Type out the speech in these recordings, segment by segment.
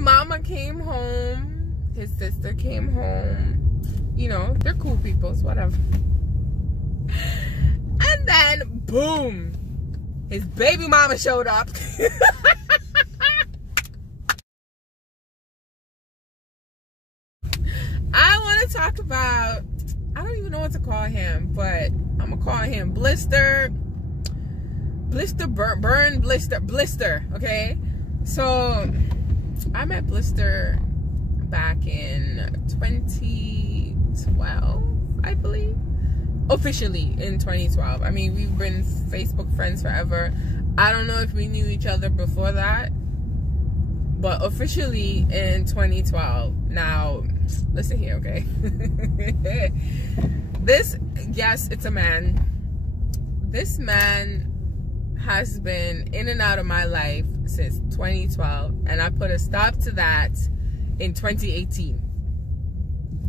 mama came home, his sister came home, you know, they're cool people, whatever. And then boom, his baby mama showed up. I want to talk about, I don't even know what to call him, but I'm gonna call him Blister, Blister, okay? So I met Blister back in 2012, I believe. Officially in 2012. I mean, we've been Facebook friends forever. I don't know if we knew each other before that, but officially in 2012. Now, listen here, okay? Yes, it's a man. This man has been in and out of my life since 2012, and I put a stop to that in 2018.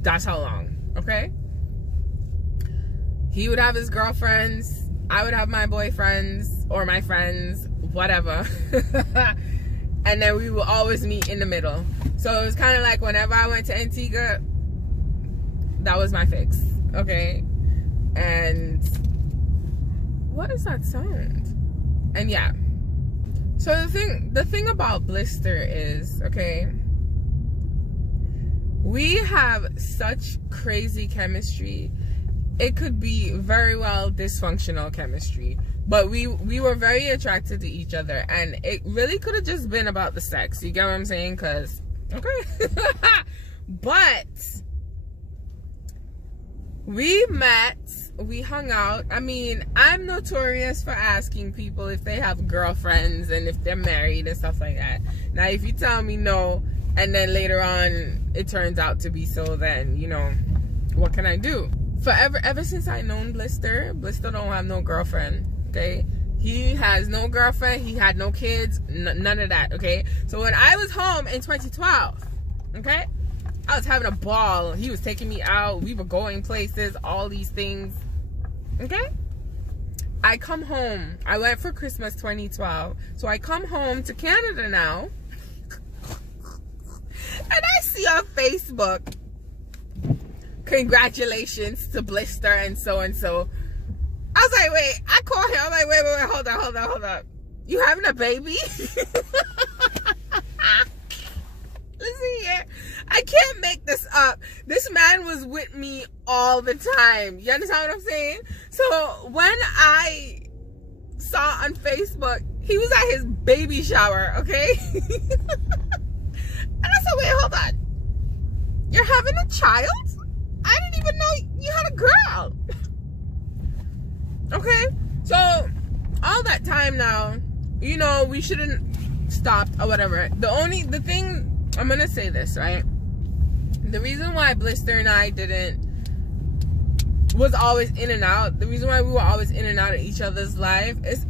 That's how long, okay? He would have his girlfriends, I would have my boyfriends or my friends, whatever. And then we would always meet in the middle. So it was kind of like whenever I went to Antigua, that was my fix, okay? And what is that sound? And yeah. So the thing about Blister is, okay, we have such crazy chemistry. It could be very well dysfunctional chemistry, but we were very attracted to each other, and it really could have just been about the sex. You get what I'm saying? Because, okay. But we met, we hung out. I mean, I'm notorious for asking people if they have girlfriends and if they're married and stuff like that. Now, if you tell me no, and then later on it turns out to be so, then, you know, what can I do? Ever since I known Blister don't have no girlfriend, okay? He has no girlfriend, he had no kids, none of that, okay? So when I was home in 2012, okay, I was having a ball. He was taking me out, we were going places, all these things, okay? I come home, I went for Christmas 2012, so I come home to Canada now, and I see on Facebook, congratulations to Blister and so. I was like, wait, I called him. I'm like, wait, hold up. You having a baby? Listen here. I can't make this up. This man was with me all the time. You understand what I'm saying? So when I saw on Facebook, he was at his baby shower, okay? And I said, wait, hold on. You're having a child? I didn't even know you had a girl. Okay, so all that time now, you know, we shouldn't stop or whatever. The thing, I'm gonna say this, right? The reason why Blister and I was always in and out, the reason why we were always in and out of each other's life is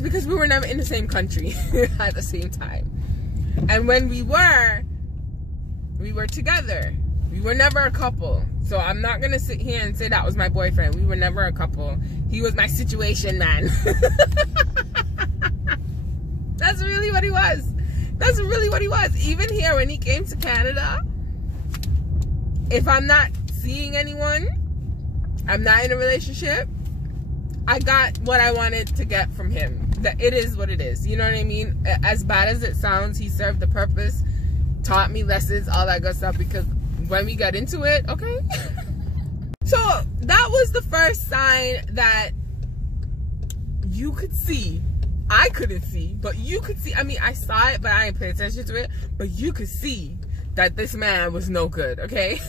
because we were never in the same country at the same time. And when we were together. We were never a couple. So I'm not going to sit here and say that was my boyfriend. We were never a couple. He was my situation man. That's really what he was. That's really what he was. Even here when he came to Canada, if I'm not seeing anyone, I'm not in a relationship, I got what I wanted to get from him. That it is what it is. You know what I mean? As bad as it sounds, he served the purpose, taught me lessons, all that good stuff, because when we got into it, okay? So that was the first sign that you could see. I couldn't see, but you could see. I mean, I saw it, but I didn't pay attention to it. But you could see that this man was no good, okay?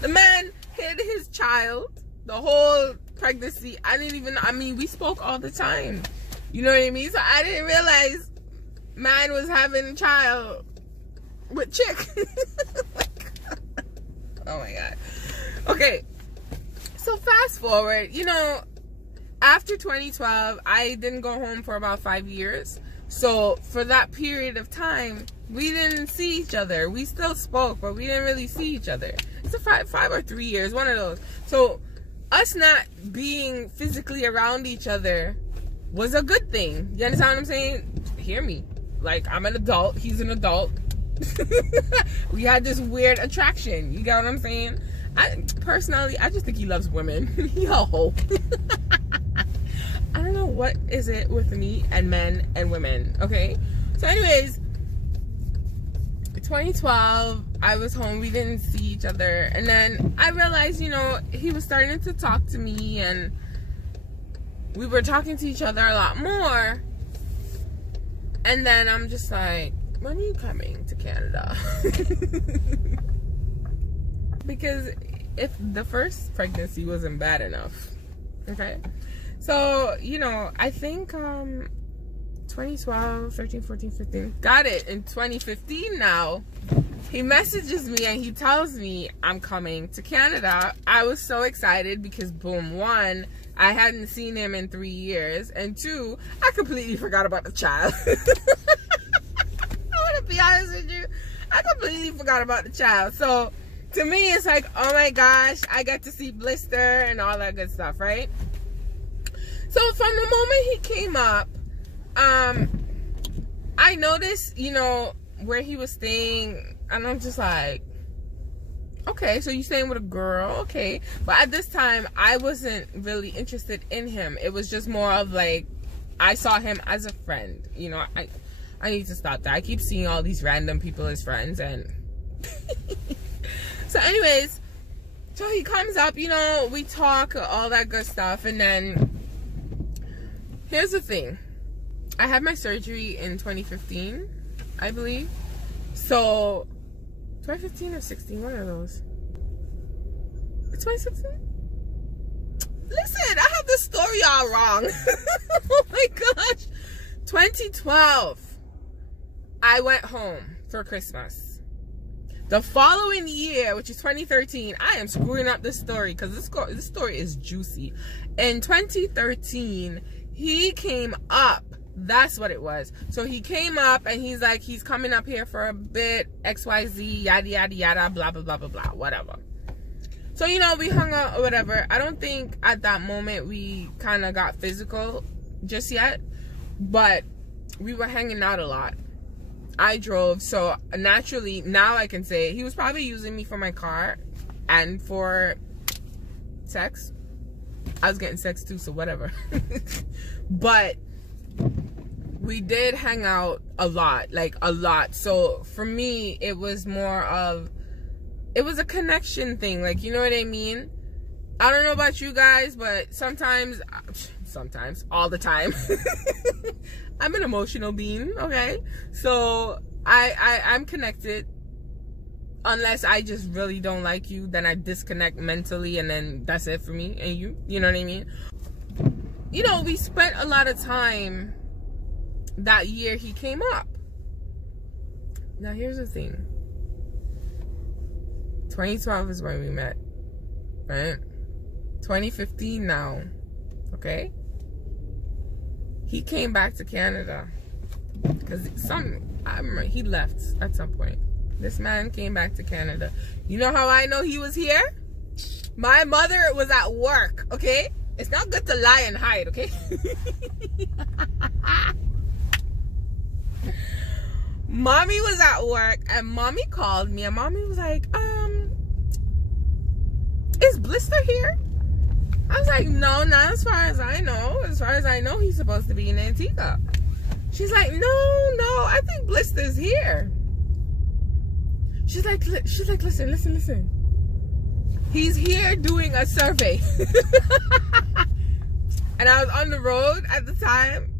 The man hid his child the whole pregnancy. I mean, we spoke all the time. You know what I mean? So I didn't realize man was having a child with chick. Oh my god. Okay, so fast forward, you know, after 2012 I didn't go home for about 5 years. So for that period of time we didn't see each other. We still spoke, but we didn't really see each other. It's a five or 3 years, one of those. So us not being physically around each other was a good thing. You understand what I'm saying? hear me. Like, I'm an adult, he's an adult. We had this weird attraction. You get what I'm saying? Personally, I just think he loves women. Yo. I don't know what is it with me and men and women, okay? So anyways, 2012, I was home, we didn't see each other, and then I realized, you know, he was starting to talk to me, and we were talking to each other a lot more. And then I'm just like, when are you coming to Canada? Because if the first pregnancy wasn't bad enough, okay? So, you know, I think 2012, 13, 14, 15, got it. In 2015 now, he messages me and he tells me I'm coming to Canada. I was so excited because, boom, one, I hadn't seen him in 3 years, and two, I completely forgot about the child. I want to be honest with you, I completely forgot about the child. So to me, it's like, oh my gosh, I got to see Blister and all that good stuff, right? So from the moment he came up, I noticed, you know, where he was staying, and I'm just like, okay, so you're staying with a girl, okay. But at this time, I wasn't really interested in him. It was just more of like, I saw him as a friend. You know, I need to stop that. I keep seeing all these random people as friends, and so anyways, so he comes up, you know, we talk, all that good stuff, and then here's the thing. I had my surgery in 2015, I believe. So 2015 or 16, one of those. It's 2016? Listen, I have this story all wrong. Oh my gosh. 2012, I went home for Christmas. The following year, which is 2013, I am screwing up this story because this story is juicy. In 2013, he came up. That's what it was. So he came up and he's like, he's coming up here for a bit, XYZ, yada, yada, yada, blah, blah, blah, blah, blah, whatever. So, you know, we hung out or whatever. I don't think at that moment we kind of got physical just yet, but we were hanging out a lot. I drove, so naturally, now I can say he was probably using me for my car and for sex. I was getting sex too, so whatever. But we did hang out a lot, like a lot. So for me, it was more of, it was a connection thing, like, you know what I mean? I don't know about you guys, but sometimes, all the time, I'm an emotional being, okay? So I'm connected. Unless I just really don't like you, then I disconnect mentally, and then that's it for me and you know what I mean? You know, we spent a lot of time that year he came up. Now here's the thing. 2012 is when we met, right? 2015 now, okay? He came back to Canada because I remember he left at some point. This man came back to Canada. You know how I know he was here? My mother was at work, okay? It's not good to lie and hide, okay? Mommy was at work and mommy called me and mommy was like, is Blister here? I was like, no, not as far as I know. As far as I know, he's supposed to be in Antigua. She's like, no, I think Blister's here. She's like, listen. He's here doing a survey. And I was on the road at the time.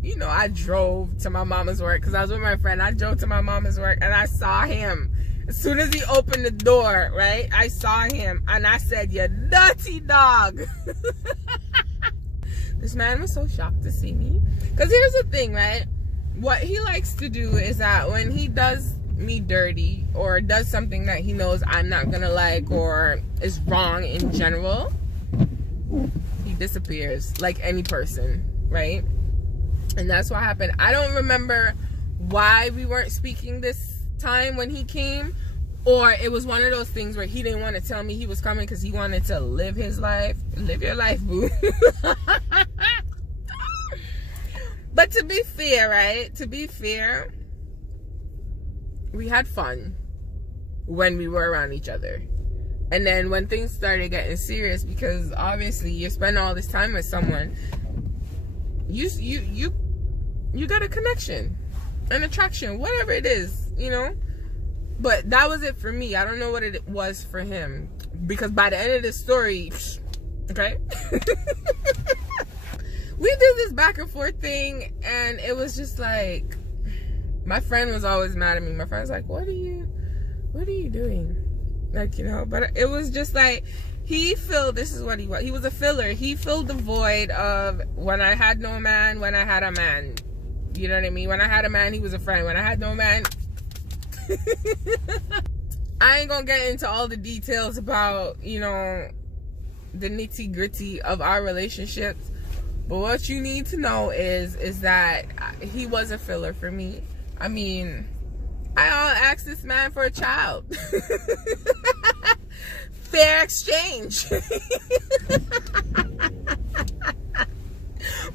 You know, I drove to my mama's work because I was with my friend. I drove to my mama's work and I saw him. As soon as he opened the door, right, I saw him and I said, you dirty dog. This man was so shocked to see me. Because here's the thing, right? What he likes to do is that when he does me dirty or does something that he knows I'm not gonna like or is wrong in general, he disappears like any person, right? And that's what happened. I don't remember why we weren't speaking this time when he came, or it was one of those things where he didn't want to tell me he was coming because he wanted to live his life. Live your life, boo. But to be fair, right? To be fair, we had fun when we were around each other. And then when things started getting serious, because obviously you spend all this time with someone, you got a connection, an attraction, whatever it is, you know? But that was it for me. I don't know what it was for him. Because by the end of the story, okay? We did this back and forth thing, and it was just like, my friend was always mad at me. My friend was like, what are you doing? Like, you know, but it was just like, he filled, this is what he was. He was a filler. He filled the void of when I had no man, when I had a man. You know what I mean? When I had a man, he was a friend. When I had no man, I ain't gonna get into all the details about, you know, the nitty gritty of our relationships. But what you need to know is that he was a filler for me. I mean, I asked this man for a child. Fair exchange.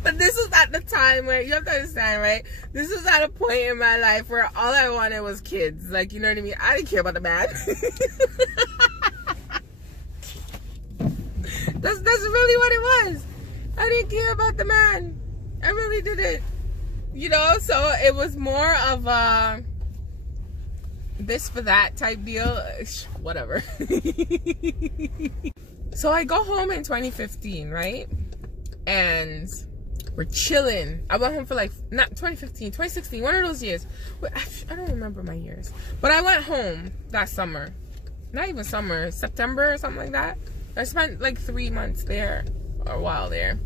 But this was at the time where, you have to understand, right? This was at a point in my life where all I wanted was kids. Like, you know what I mean? I didn't care about the man. That's really what it was. I didn't care about the man. I really didn't. You know, so it was more of a this for that type deal. Whatever. So I go home in 2015, right? And we're chilling. I went home for like, not 2015, 2016, one of those years. I don't remember my years. But I went home that summer. Not even summer, September or something like that. I spent like 3 months there, or a while there.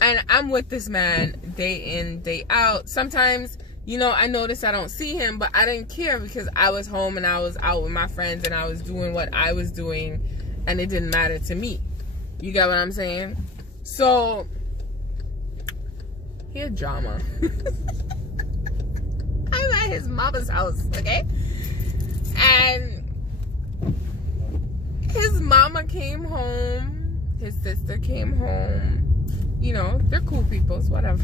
And I'm with this man day in, day out. Sometimes, you know, I notice I don't see him, but I didn't care because I was home and I was out with my friends and I was doing what I was doing, and it didn't matter to me. You get what I'm saying? So, he had drama. I'm at his mama's house, okay? And his mama came home, his sister came home. You know, they're cool peoples, whatever.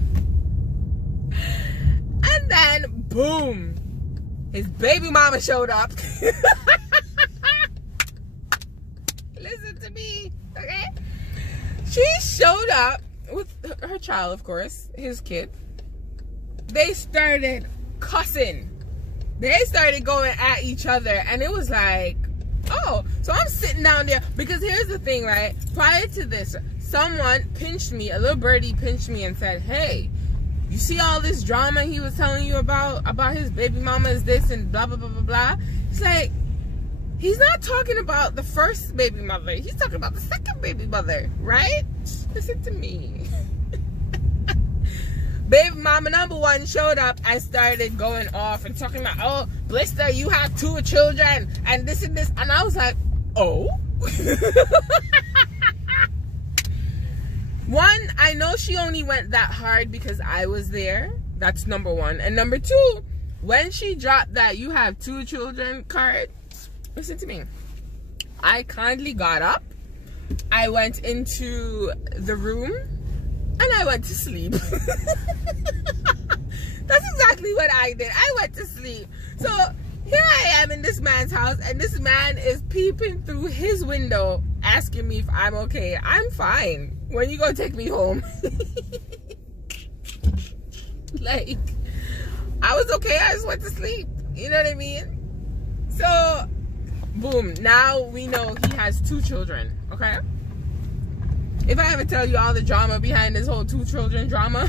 And then, boom, his baby mama showed up. Listen to me, okay? She showed up with her child, of course, his kid. They started cussing. They started going at each other, and it was like, oh, so I'm sitting down there, because here's the thing, right? Prior to this, someone pinched me, a little birdie pinched me and said, hey, you see all this drama he was telling you about his baby mama is this and blah, blah, blah, blah, blah. It's like, he's not talking about the first baby mother. He's talking about the second baby mother, right? Listen to me. Baby mama number one showed up and started going off and talking about, oh, Blister, you have 2 children and this and this. And I was like, oh? One, I know she only went that hard because I was there. That's number one. And number two, when she dropped that you have 2 children card, listen to me. I kindly got up. I went into the room and I went to sleep. That's exactly what I did. I went to sleep. So here I am in this man's house, and this man is peeping through his window asking me if I'm okay. I'm fine. When you gonna take me home? Like, I was okay. I just went to sleep. You know what I mean? So, boom. Now we know he has 2 children. Okay? If I ever tell you all the drama behind this whole 2 children drama,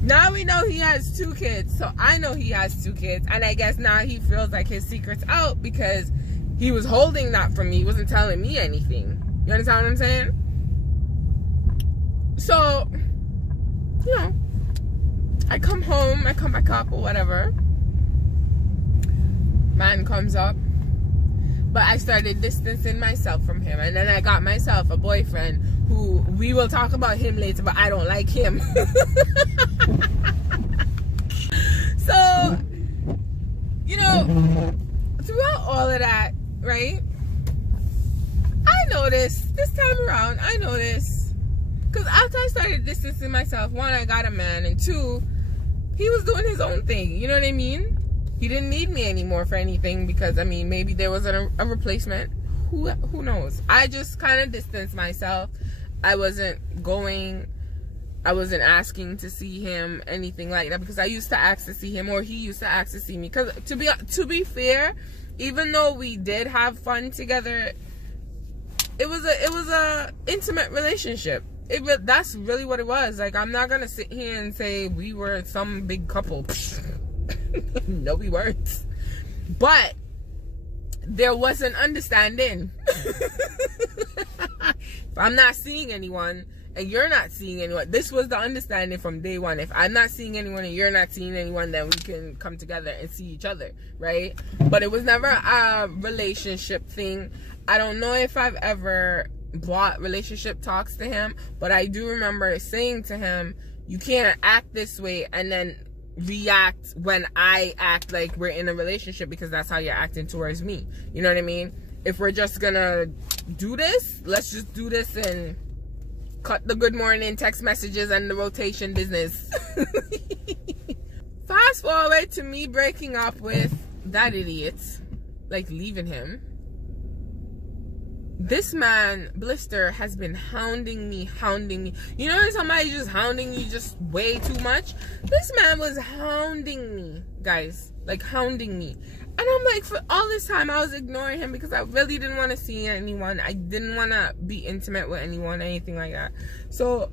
now we know he has 2 kids. So I know he has 2 kids. And I guess now he feels like his secret's out because he was holding that from me. He wasn't telling me anything. You understand what I'm saying? So, you know, I come home, I come back up or whatever. Man comes up. But I started distancing myself from him. And then I got myself a boyfriend who, we will talk about him later, but I don't like him. So, you know, throughout all of that, right? I noticed, this time around, because after I started distancing myself. One, I got a man, and two, he was doing his own thing. You know what I mean? He didn't need me anymore for anything because, I mean, maybe there was a replacement. Who knows? I just kind of distanced myself. I wasn't asking to see him, anything like that, because I used to ask to see him, or he used to ask to see me. Because to be fair, even though we did have fun together, it was a intimate relationship. That's really what it was. Like, I'm not gonna sit here and say we were some big couple. No, we weren't. But there was an understanding. If I'm not seeing anyone and you're not seeing anyone, this was the understanding from day one. If I'm not seeing anyone and you're not seeing anyone, then we can come together and see each other, right? But it was never a relationship thing. I don't know if I've ever brought relationship talks to him, but I do remember saying to him, you can't act this way and then react when I act like we're in a relationship, because that's how you're acting towards me. You know what I mean? If we're just gonna do this, let's just do this and cut the good morning text messages and the rotation business. Fast forward to me breaking up with that idiot, like leaving him. This man, Blister, has been hounding me. You know when somebody just hounding you just way too much? This man was hounding me, guys. Like, hounding me. And I'm like, for all this time, I was ignoring him because I really didn't want to see anyone. I didn't want to be intimate with anyone, anything like that. So,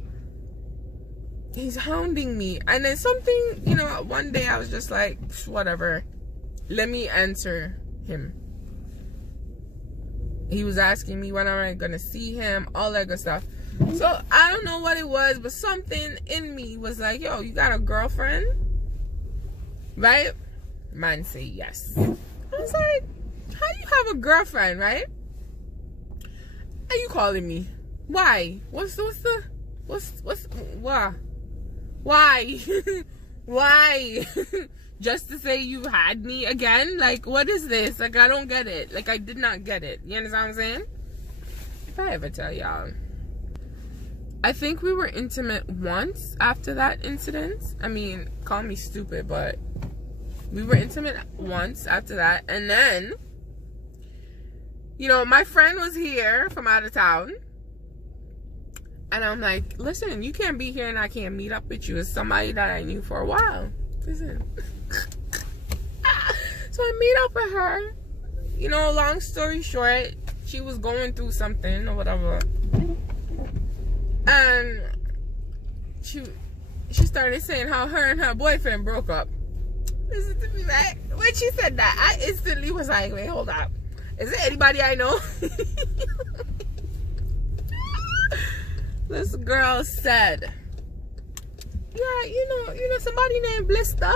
he's hounding me. And then something, you know, one day I was just like, whatever. Let me answer him. He was asking me when am I going to see him, all that good stuff. So, I don't know what it was, but something in me was like, yo, you got a girlfriend? Right? Man say yes. I was like, how you have a girlfriend, right? Are you calling me? Why? Why? Why? Just to say you had me again? Like, what is this? Like, I don't get it. Like, I did not get it. You understand what I'm saying? If I ever tell y'all. I think we were intimate once after that incident. I mean, call me stupid, but we were intimate once after that. And then, you know, my friend was here from out of town. And I'm like, listen, you can't be here and I can't meet up with you. It's somebody that I knew for a while. Listen. So I meet up with her. You know, long story short, she was going through something or whatever. And she started saying how her and her boyfriend broke up. Listen to me, right? When she said that, I instantly was like, wait, hold up. Is it anybody I know? This girl said, yeah, you know somebody named Blister.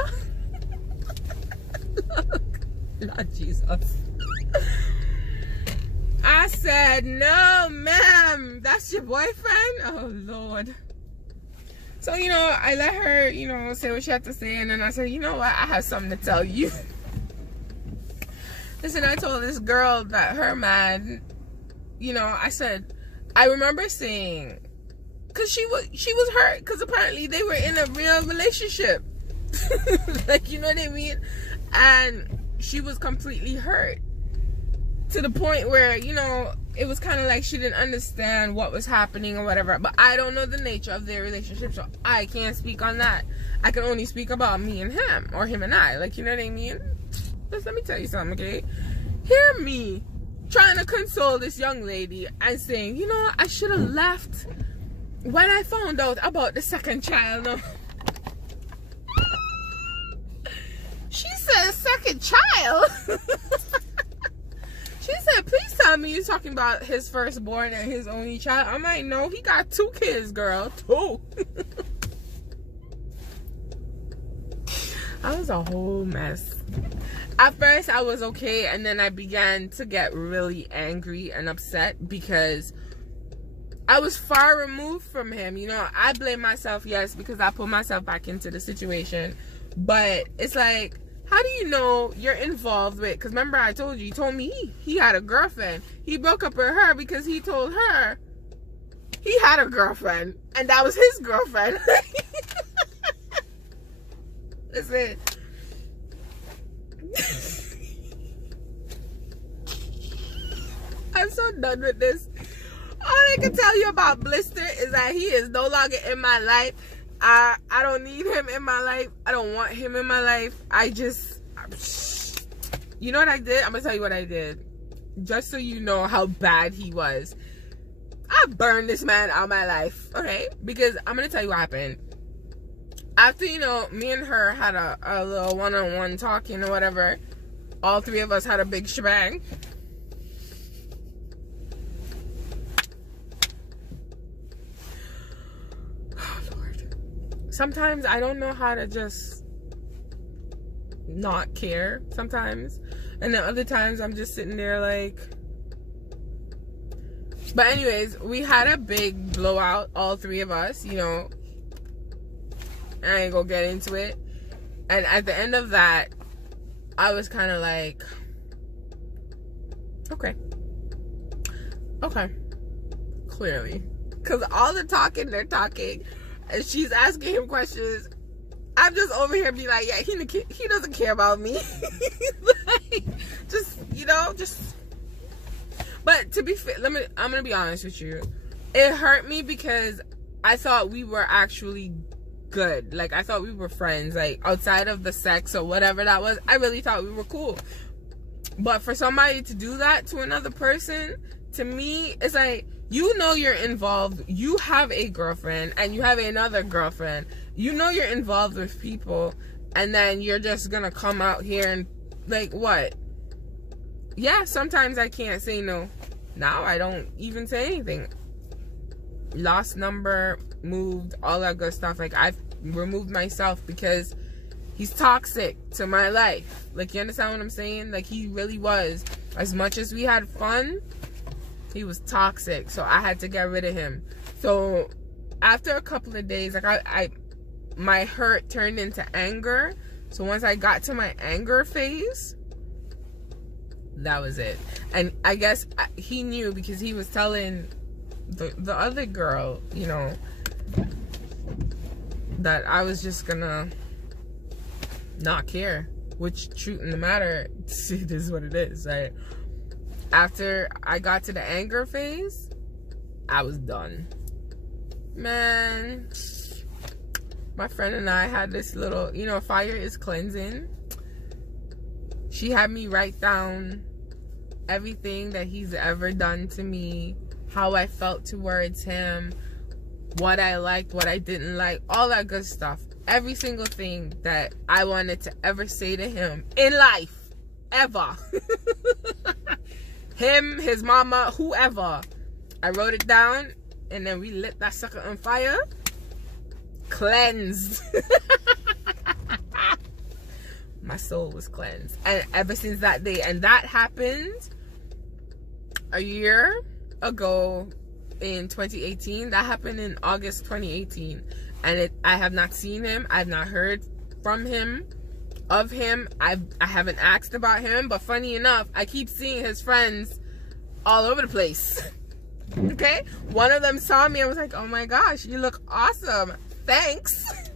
Lord Jesus. I said, no, ma'am, that's your boyfriend? Oh, Lord. So, you know, I let her, you know, say what she had to say. And then I said, you know what? I have something to tell you. Listen, I told this girl that her man, you know, I said, I remember saying, because she was hurt. Because apparently they were in a real relationship. Like, you know what I mean? And she was completely hurt. To the point where, you know, it was kind of like she didn't understand what was happening or whatever. But I don't know the nature of their relationship, so I can't speak on that. I can only speak about me and him, or him and I. Like, you know what I mean? Just let me tell you something, okay? Hear me trying to console this young lady and saying, you know, I should have left when I found out about the second child. No. She said, second child? She said, please tell me you're talking about his firstborn and his only child. I'm like, no, he got 2 kids, girl. 2. I was a whole mess. At first, I was okay. And then I began to get really angry and upset because I was far removed from him. You know, I blame myself, yes, because I put myself back into the situation. But it's like, how do you know you're involved with? Because remember I told you, he told me he had a girlfriend. He broke up with her because he told her He had a girlfriend, and that was his girlfriend. Listen. I'm so done with this. All I can tell you about Blister is that he is no longer in my life. I don't need him in my life. I don't want him in my life. You know what I did? I'm going to tell you what I did. Just so you know how bad he was. I burned this man out of my life. Okay? Because I'm going to tell you what happened. After, you know, me and her had a little one-on-one talking or whatever. All three of us had a big shebang. Sometimes I don't know how to just not care sometimes. And then other times I'm just sitting there like... But anyways, we had a big blowout, all three of us, you know. I ain't gonna get into it. And at the end of that, I was kind of like... Okay. Clearly. Because all the talking, they're talking. And she's asking him questions. I'm just over here being like, yeah, he doesn't care about me. Like, just, you know, just. But to be fair, I'm gonna be honest with you. It hurt me because I thought we were actually good. Like, I thought we were friends. Like, outside of the sex or whatever that was, I really thought we were cool. But for somebody to do that to another person, to me, it's like, you know you're involved. You have a girlfriend and you have another girlfriend. You know you're involved with people, and then you're just gonna come out here and like, what? Yeah, sometimes I can't say no. Now I don't even say anything. Lost number, moved, all that good stuff. Like, I've removed myself because he's toxic to my life. Like, you understand what I'm saying? Like, he really was. As much as we had fun, he was toxic, so I had to get rid of him. So after a couple of days, like my hurt turned into anger. So once I got to my anger phase, that was it. And I guess he knew because he was telling the other girl, you know, that I was just gonna not care. Which, truth in the matter, it is what it is. Like, after I got to the anger phase, I was done. Man, my friend and I had this little, you know, fire is cleansing. She had me write down everything that he's ever done to me, how I felt towards him, what I liked, what I didn't like, all that good stuff. Every single thing that I wanted to ever say to him in life, ever. Him, his mama, whoever. I wrote it down, and then we lit that sucker on fire. Cleansed. My soul was cleansed. And ever since that day, and that happened a year ago in 2018. That happened in August 2018. And I have not seen him. I've not heard from him. Of him, I haven't asked about him, but funny enough, I keep seeing his friends all over the place. Okay, one of them saw me and was like, oh my gosh, you look awesome, thanks.